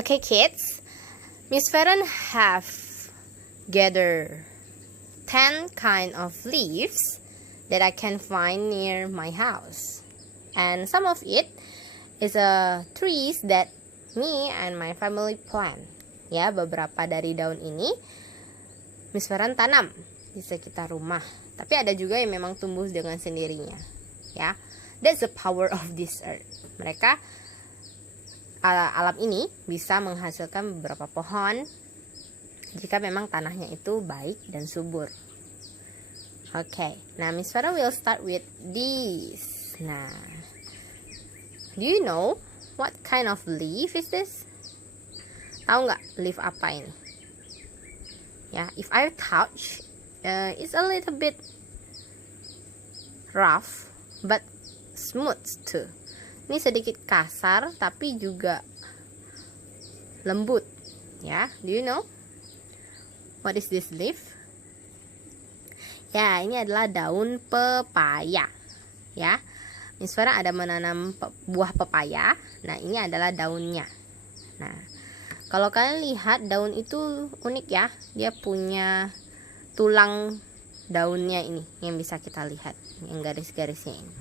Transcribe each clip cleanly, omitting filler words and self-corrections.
Okay, kids, Miss Farron have gathered 10 kind of leaves that I can find near my house, and some of it is trees that me and my family plant. Ya, beberapa dari daun ini Miss Farron tanam di sekitar rumah, tapi ada juga yang memang tumbuh dengan sendirinya. Ya, that's the power of this earth. Alam ini bisa menghasilkan beberapa pohon jika memang tanahnya itu baik dan subur. Okay, nah Miss Farron will start with this. Nah, do you know what kind of leaf is this? Tahu nggak leaf apa ini? Ya, if I touch, it's a little bit rough but smooth too. Ini sedikit kasar tapi juga lembut. Ya, do you know what is this leaf? Ya, ini adalah daun pepaya. Ya, Miss Farron ada menanam buah pepaya. Nah, ini adalah daunnya. Nah, kalau kalian lihat daun itu unik ya. Dia punya tulang daunnya ini yang bisa kita lihat, yang garis-garisnya ini.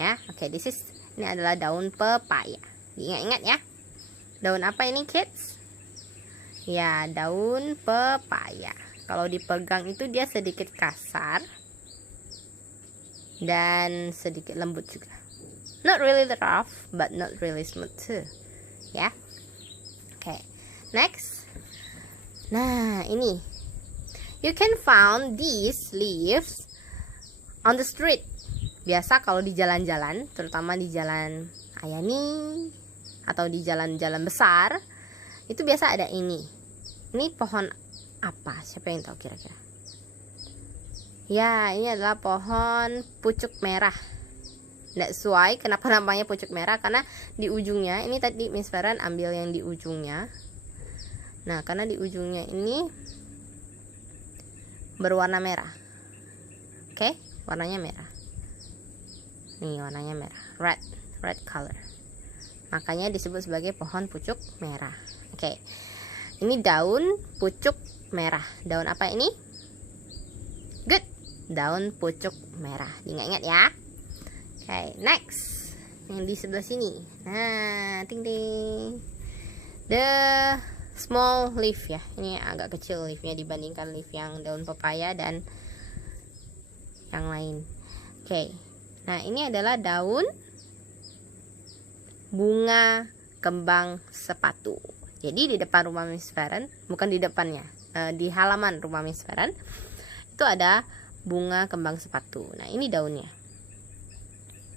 Ya, oke, ini adalah daun pepaya. Ingat-ingat ya. Daun apa ini, kids? Ya, daun pepaya. Kalau dipegang itu dia sedikit kasar dan sedikit lembut juga. Not really rough, but not really smooth too. Ya. Oke. Next. Nah, ini. You can find these leaves on the street. Biasa kalau di jalan-jalan, terutama di jalan Ayani atau di jalan-jalan besar, itu biasa ada ini. Ini pohon apa? Siapa yang tahu kira-kira? Ya, ini adalah pohon pucuk merah. That's why kenapa namanya pucuk merah, karena di ujungnya, ini tadi Miss Farron ambil yang di ujungnya. Nah, karena di ujungnya ini berwarna merah. Oke, warnanya merah. Nih, warnanya merah, red color. Makanya disebut sebagai pohon pucuk merah. Oke. Ini daun pucuk merah. Daun apa ini? Good. Daun pucuk merah. Ingat-ingat ya. Oke, next. Yang di sebelah sini. Nah, ting ting. The small leaf ya. Ini agak kecil leafnya dibandingkan leaf yang daun pepaya dan yang lain. Oke. Nah, ini adalah daun bunga kembang sepatu. Jadi di depan rumah Miss Farron, bukan di depannya, di halaman rumah Miss Farron, itu ada bunga kembang sepatu. Nah, ini daunnya.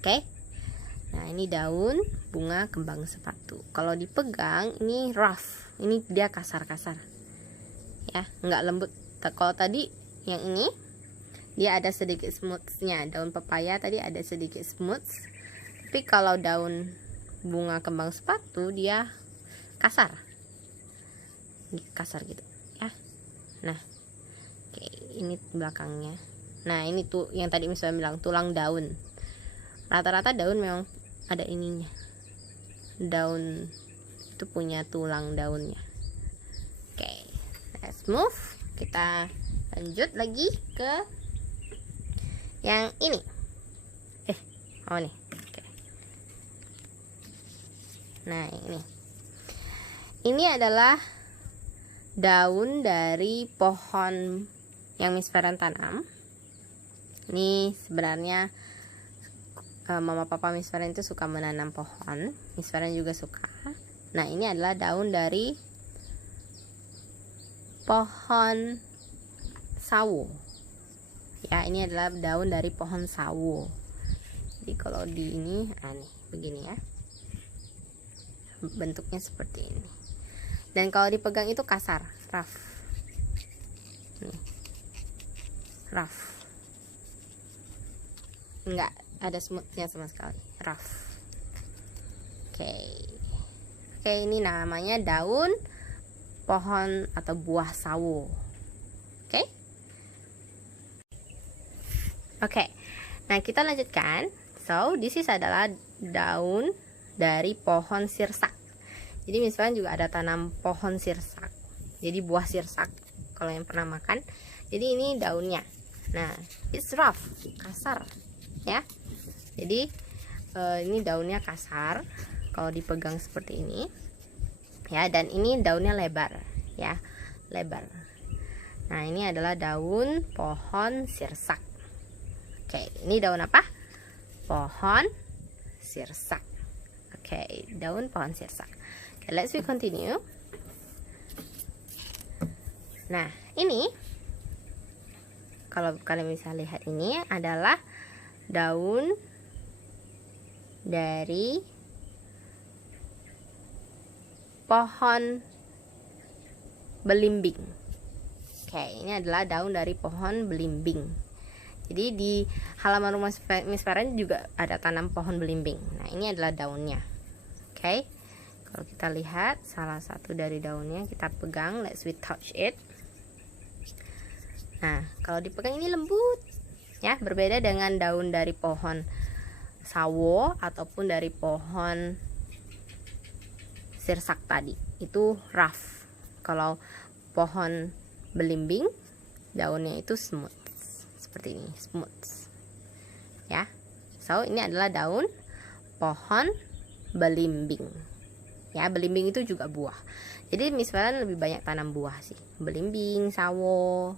Oke. Nah, ini daun bunga kembang sepatu. Kalau dipegang, ini rough. Ini dia kasar-kasar. Ya, nggak lembut. Kalau tadi yang ini, dia ada sedikit smoothnya. Daun pepaya tadi ada sedikit smooth. Tapi kalau daun bunga kembang sepatu dia kasar. Kasar gitu ya. Nah, oke, ini belakangnya. Nah, ini tuh yang tadi misalnya bilang tulang daun. Rata-rata daun memang ada ininya. Daun itu punya tulang daunnya. Oke, let's move. Kita lanjut lagi ke yang ini. Oh nih. Oke. Nah, ini adalah daun dari pohon yang Miss Farron tanam. Ini sebenarnya mama papa Miss Farron itu suka menanam pohon. Miss Farron juga suka. Nah, ini adalah daun dari pohon sawo. Ya, ini adalah daun dari pohon sawo. Jadi kalau di ini, nih begini ya. Bentuknya seperti ini. Dan kalau dipegang itu kasar, rough. Nih. Rough. Enggak ada smoothnya sama sekali, rough. Oke, ini namanya daun pohon atau buah sawo. Oke. Nah, kita lanjutkan. So, this is adalah daun dari pohon sirsak. Jadi misalnya juga ada tanam pohon sirsak, jadi buah sirsak kalau yang pernah makan. Jadi ini daunnya. Nah, it's rough, kasar ya. Jadi ini daunnya kasar kalau dipegang seperti ini ya, dan ini daunnya lebar ya, lebar. Nah, ini adalah daun pohon sirsak. Oke, ini daun apa? Pohon sirsak. Oke, daun pohon sirsak. Okay, let's we continue. Nah, ini kalau kalian bisa lihat, ini adalah daun dari pohon belimbing. Oke, ini adalah daun dari pohon belimbing. Jadi di halaman rumah Miss Farah juga ada tanam pohon belimbing. Nah, ini adalah daunnya. Oke, kalau kita lihat salah satu dari daunnya, kita pegang, let's we touch it. Nah, kalau dipegang ini lembut ya, berbeda dengan daun dari pohon sawo ataupun dari pohon sirsak tadi, itu rough. Kalau pohon belimbing, daunnya itu smooth, seperti ini, smooth ya. So, ini adalah daun pohon belimbing ya. Belimbing itu juga buah, jadi Miss Farah lebih banyak tanam buah sih, belimbing, sawo,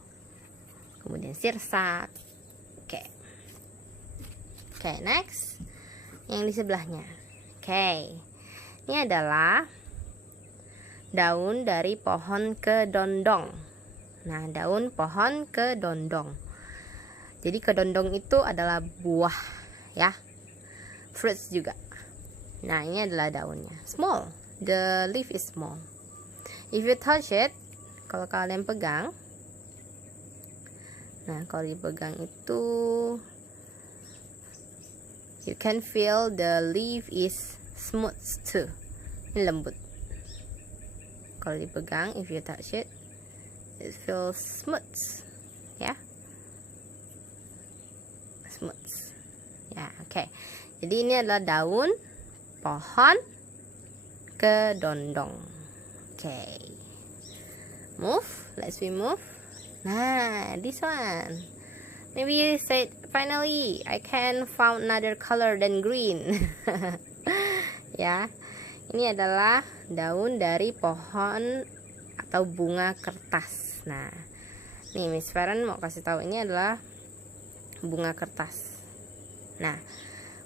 kemudian sirsak. Oke, next yang di sebelahnya. Oke, ini adalah daun dari pohon kedondong. Nah, daun pohon kedondong. Jadi kedondong itu adalah buah ya, fruits juga. Nah, ini adalah daunnya, small, the leaf is small. If you touch it, kalau kalian pegang, nah kalau dipegang itu you can feel the leaf is smooth too. Ini lembut. Kalau dipegang, if you touch it, it feels smooth ya, smooth ya. Oke, jadi ini adalah daun pohon kedondong. Oke, move, let's we move. Nah, this one, maybe you said finally I can found another color than green. Ya, ini adalah daun dari pohon atau bunga kertas. Nah, nih Miss Farah mau kasih tahu, ini adalah bunga kertas. Nah,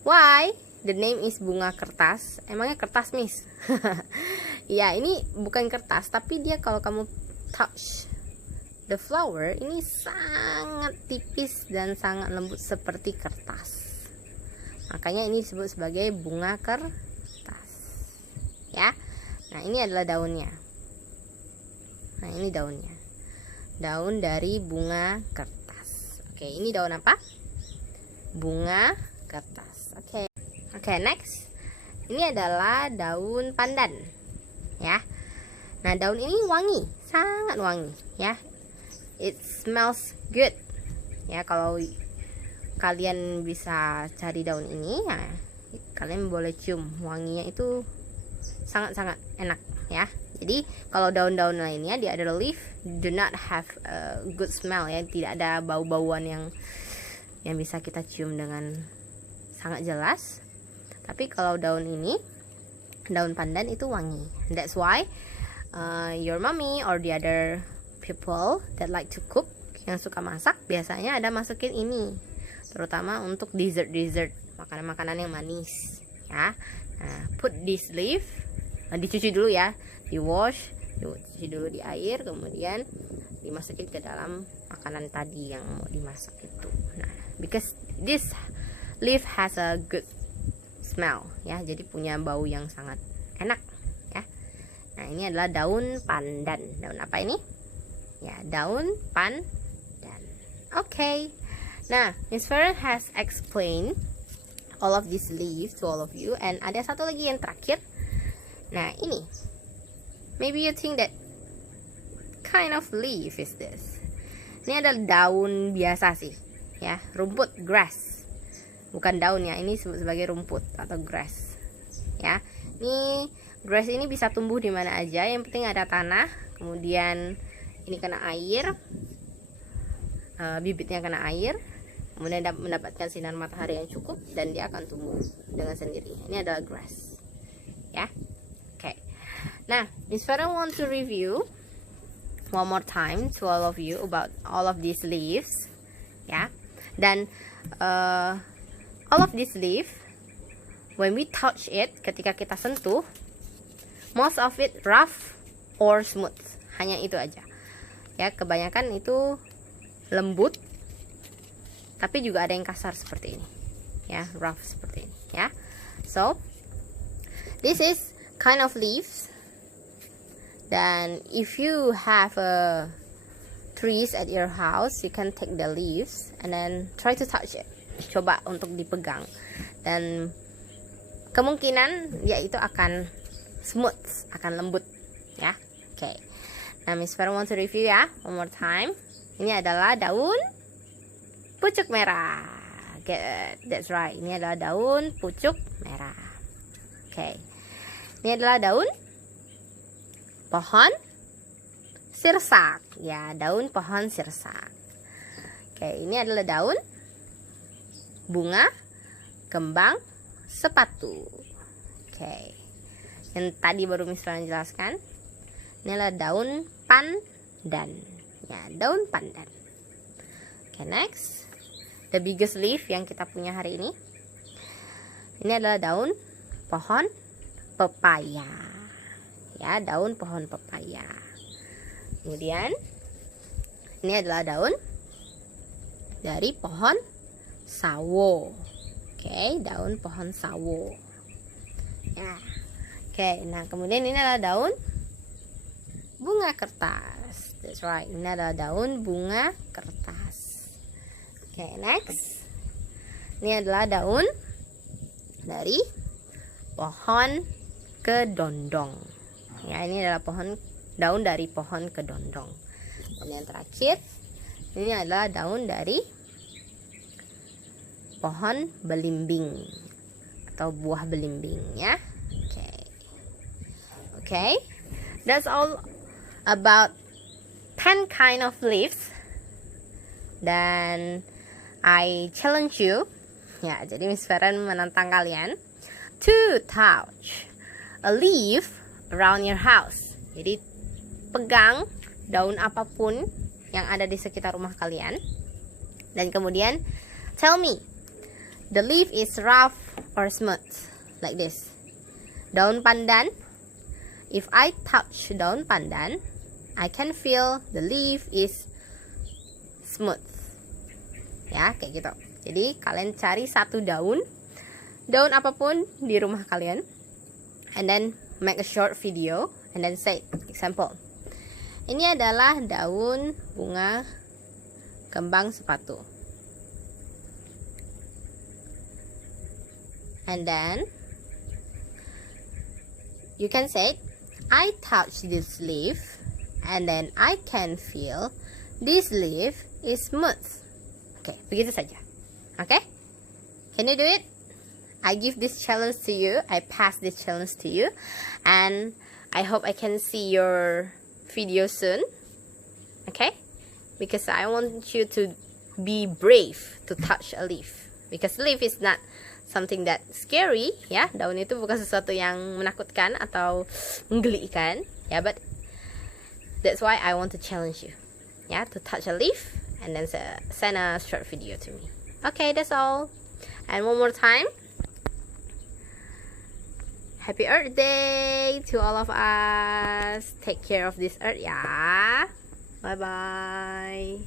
why the name is bunga kertas? Emangnya kertas, Miss? Ya, ini bukan kertas, tapi dia kalau kamu touch the flower, ini sangat tipis dan sangat lembut seperti kertas. Makanya ini disebut sebagai bunga kertas ya. Nah, ini adalah daunnya. Nah, ini daunnya, daun dari bunga kertas. Oke, ini daun apa? Bunga kertas. Oke, next, ini adalah daun pandan ya. Nah, daun ini wangi, sangat wangi ya. It smells good ya. Kalau kalian bisa cari daun ini ya, kalian boleh cium, wanginya itu sangat-sangat enak ya. Jadi kalau daun-daun lainnya, di other leaf do not have a good smell ya, tidak ada bau-bauan yang bisa kita cium dengan sangat jelas. Tapi kalau daun ini, daun pandan itu wangi. That's why your mommy or the other people that like to cook, yang suka masak, biasanya ada masukin ini, terutama untuk dessert, makanan-makanan yang manis ya. Nah, put this leaf, dicuci dulu ya, dicuci dulu di air, kemudian dimasukin ke dalam makanan tadi yang mau dimasak itu. Nah, because this leaf has a good smell ya, jadi punya bau yang sangat enak ya. Nah, ini adalah daun pandan. Daun apa ini? Ya, daun pandan. Oke. Nah, Miss Farah has explained all of these leaves to all of you, and ada satu lagi yang terakhir. Nah, ini, maybe you think that kind of leaf is this? Ini adalah daun biasa sih ya, rumput, grass. Bukan daun ya, ini disebut sebagai rumput atau grass ya. Ini Grass ini bisa tumbuh di mana aja, yang penting ada tanah. Kemudian ini kena air, bibitnya kena air, kemudian mendapatkan sinar matahari yang cukup, dan dia akan tumbuh dengan sendiri. Ini adalah grass, ya. Oke. Nah, Miss Farah want to review one more time to all of you about all of these leaves, ya. Dan all of these leaf, when we touch it, ketika kita sentuh, most of it rough or smooth, hanya itu aja, ya. Kebanyakan itu lembut, tapi juga ada yang kasar seperti ini, ya, rough seperti ini, ya. So this is kind of leaves. Dan if you have trees at your house, you can take the leaves and then try to touch it. Coba untuk dipegang, dan kemungkinan ya itu akan smooth, akan lembut, ya. Oke. Nah, Miss Farah want to review ya, one more time. Ini adalah daun pucuk merah. Good, that's right. Ini adalah daun pucuk merah. Oke. Ini adalah daun pohon sirsak, ya, daun pohon sirsak. Oke, ini adalah daun bunga kembang sepatu. Oke, yang tadi baru Miss Farah jelaskan, ini adalah daun pandan, ya, daun pandan. Oke, next, the biggest leaf yang kita punya hari ini. Ini adalah daun pohon pepaya. Ya, daun pohon pepaya. Kemudian ini adalah daun dari pohon sawo. Oke, daun pohon sawo. Ya. Oke, nah kemudian ini adalah daun bunga kertas. That's right. Ini adalah daun bunga kertas. Oke, next. Ini adalah daun dari pohon kedondong. Ya, ini adalah daun dari pohon kedondong. Dan yang terakhir, ini adalah daun dari pohon belimbing atau buah belimbing, ya. Okay. That's all about 10 kind of leaves. Dan I challenge you, ya, jadi Miss Farah menantang kalian to touch a leaf around your house. Jadi pegang daun apapun yang ada di sekitar rumah kalian, dan kemudian tell me the leaf is rough or smooth, like this. Daun pandan, if I touch daun pandan, I can feel the leaf is smooth, ya, kayak gitu. Jadi kalian cari satu daun apapun di rumah kalian, and then make a short video and then say example. Ini adalah daun bunga kembang sepatu. And then you can say, I touch this leaf and then I can feel this leaf is smooth. Oke, begitu saja. Oke? Can you do it? I give this challenge to you. I pass this challenge to you, and I hope I can see your video soon. Okay? Because I want you to be brave to touch a leaf. Because leaf is not something that scary, ya. Daun itu bukan sesuatu yang menakutkan atau menggelikan, ya. But that's why I want to challenge you, ya, to touch a leaf and then send a short video to me. Okay, that's all. And one more time, Happy Earth Day to all of us. Take care of this earth, ya. Bye-bye.